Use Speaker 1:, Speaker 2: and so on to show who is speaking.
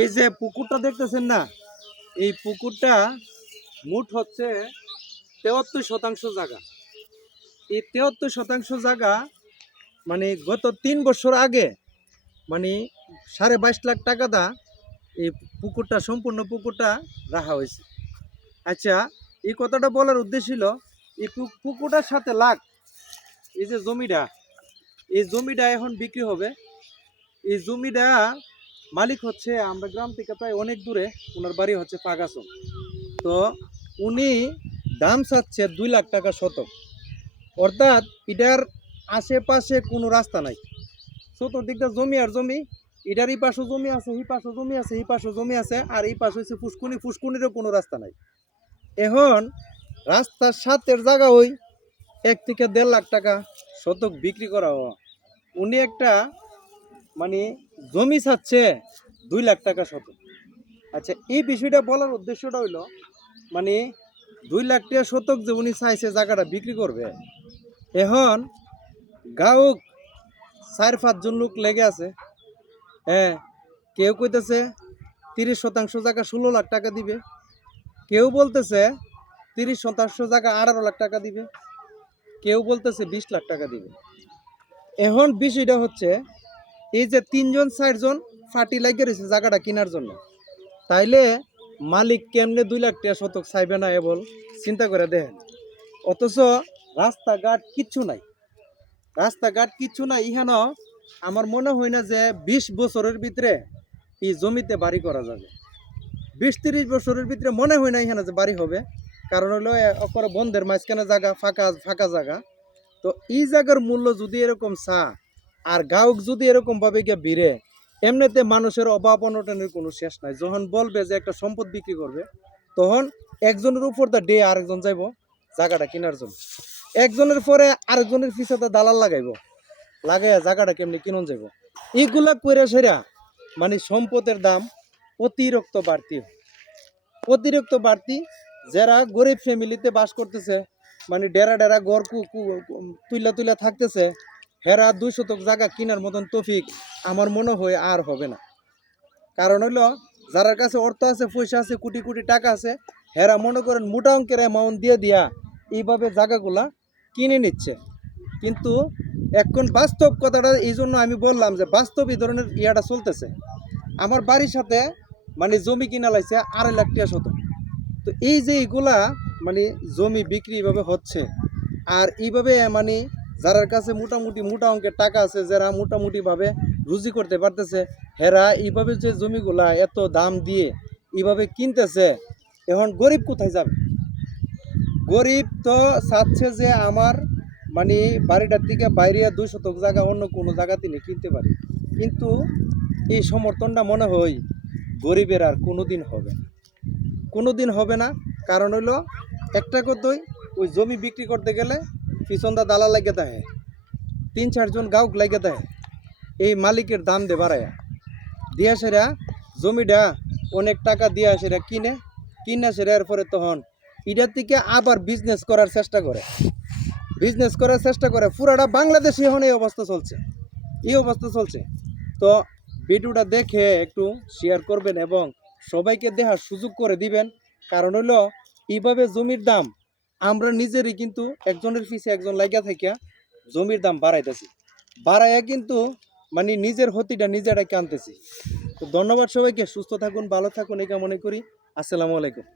Speaker 1: এই যে পুকুরটা দেখতেছেন না, এই পুকুরটা মুঠ হচ্ছে তেয়াত্তর শতাংশ জায়গা। এই তেয়াত্তর শতাংশ জায়গা মানে গত তিন বছর আগে মানে সাড়ে বাইশ লাখ টাকা দা এই পুকুরটা, সম্পূর্ণ পুকুরটা রাখা হয়েছে। আচ্ছা এই কথাটা বলার উদ্দেশ্য ছিল, এই পুকুরটার সাথে লাখ, এই যে জমিটা, এই জমিটা এখন বিক্রি হবে। এই জমিটা মালিক হচ্ছে আমরা গ্রাম থেকে প্রায় অনেক দূরে, ওনার বাড়ি হচ্ছে পাগাসন। তো উনি দাম চাচ্ছে দুই লাখ টাকা শতক। অর্থাৎ এটার আশেপাশে কোনো রাস্তা নাই। চতুর্দিকটা জমি আর জমি, এটার এই পাশে জমি আছে, এই পাশে জমি আছে, এই পাশে জমি আছে, আর এই পাশে হচ্ছে ফুসকুনি, ফুসকুনিরও কোনো রাস্তা নাই। এখন রাস্তার সাতের জায়গা ওই এক থেকে দেড় লাখ টাকা শতক বিক্রি করা হওয়া উনি একটা মানে জমি চাচ্ছে দুই লাখ টাকা শতক আচ্ছা এই বিষয়টা বলার উদ্দেশ্যটা হইল মানে দুই লাখ টাকা শতক যে উনি চাইছে জায়গাটা বিক্রি করবে, এখন গাউক চার পাঁচজন লোক লেগে আছে। হ্যাঁ কেউ কইতেছে তিরিশ শতাংশ জায়গা ষোলো লাখ টাকা দিবে, কেউ বলতেছে তিরিশ শতাংশ জায়গা আঠারো লাখ টাকা দিবে, কেউ বলতেছে বিশ লাখ টাকা দিবে। এখন বিষয়টা হচ্ছে এই যে তিনজন, চারজন ফাটি লাগিয়ে রয়েছে জায়গাটা কেনার জন্য। তাইলে মালিক কেমনে দুই লাখ টাকা শতক চাইবে না এবল চিন্তা করে দেখেন। অথচ রাস্তাঘাট কিচ্ছু নাই। রাস্তাঘাট কিচ্ছু নাই। ইহানো আমার মনে হয় না যে বিশ বছরের ভিতরে এই জমিতে বাড়ি করা যাবে। বিশ তিরিশ বছরের ভিতরে মনে হয় না এখানে যে বাড়ি হবে। কারণ হলো অকর বন্ধের মাঝখানে জায়গা, ফাঁকা ফাঁকা জায়গা। তো এই জায়গার মূল্য যদি এরকম চা আর গাউক যদি এরকম ভাবে গিয়ে ভিড়ে এমনিতে মানুষের অভাব অনটনের কোনো শেষ নাই। যখন বলবে যে একটা সম্পদ বিক্রি করবে, তখন একজনের উপর দা ডে আরেকজন যাইব, জায়গাটা কেনার জন্য। একজনের পরে আরেকজনের পিছাতে দালাল লাগাইব, লাগাইয়া জায়গাটা কেমনি কিনন যাইব। এইগুলা কইরা সেরা মানে সম্পদের দাম অতিরিক্ত বাড়তি। অতিরিক্ত বাড়তি, যারা গরিব ফ্যামিলিতে বাস করতেছে মানে ডেরা ডেরা গড় তুইলা তুইলা থাকতেছে হেরা দুই শতক জায়গা কেনার মতন তফিক আমার মনে হয় আর হবে না। কারণ হইল যার কাছে অর্থ আছে, পয়সা আছে, কোটি কোটি টাকা আছে, হেরা মনে করেন মোটা অঙ্কের অ্যামাউন্ট দিয়ে দিয়া এইভাবে জায়গাগুলা কিনে নিচ্ছে। কিন্তু এখন বাস্তব কথাটা এই জন্য আমি বললাম যে বাস্তব এই ধরনের ইয়াটা চলতেছে। আমার বাড়ির সাথে মানে জমি কিনা লাইছে আড়াই লাখ টাকা শতক। তো এই যে এইগুলা মানে জমি বিক্রি এইভাবে হচ্ছে, আর এইভাবে মানে যারার কাছে মোটামুটি মোটা অঙ্কের টাকা আছে, যারা মোটামুটিভাবে রুজি করতে পারতেছে, হেরা এইভাবে যে জমিগুলা এত দাম দিয়ে এইভাবে কিনতেছে, এখন গরিব কোথায় যাবে? গরিব তো চাচ্ছে যে আমার মানে বাড়িটার থেকে বাইরে দুই শতক জায়গা অন্য কোনো জায়গা তিনি কিনতে পারে। কিন্তু এই সমর্থনটা মনে হয় গরিবের আর কোনো দিন হবে না। কোনো দিন হবে না, কারণ হইল একটা কথাই, ওই জমি বিক্রি করতে গেলে পিছনটা দালা লাগে থাকে তিন চারজন গাউক লাগে থাকে এই মালিকের দাম দে বাড়ায়। দিয়া সেরা জমিটা অনেক টাকা দিয়া সেরা কিনে কিনে সেরা এরপরে তখন এটার থেকে আবার বিজনেস করার চেষ্টা করে। বিজনেস করার চেষ্টা করে, পুরাটা বাংলাদেশে এখন এই অবস্থা চলছে। এই অবস্থা চলছে। তো ভিডিওটা দেখে একটু শেয়ার করবেন এবং সবাইকে দেখার সুযোগ করে দিবেন। কারণ হলো, এইভাবে জমির দাম আমরা নিজেরই কিন্তু একজনের পিছিয়ে একজন লাগিয়া থেকে জমির দাম বাড়াইতেছি। বাড়াইয়া কিন্তু মানে নিজের হতিটা নিজেরাকে আনতেছি। তো ধন্যবাদ সবাইকে, সুস্থ থাকুন, ভালো থাকুন, এই কামনা করি। আসসালামু আলাইকুম।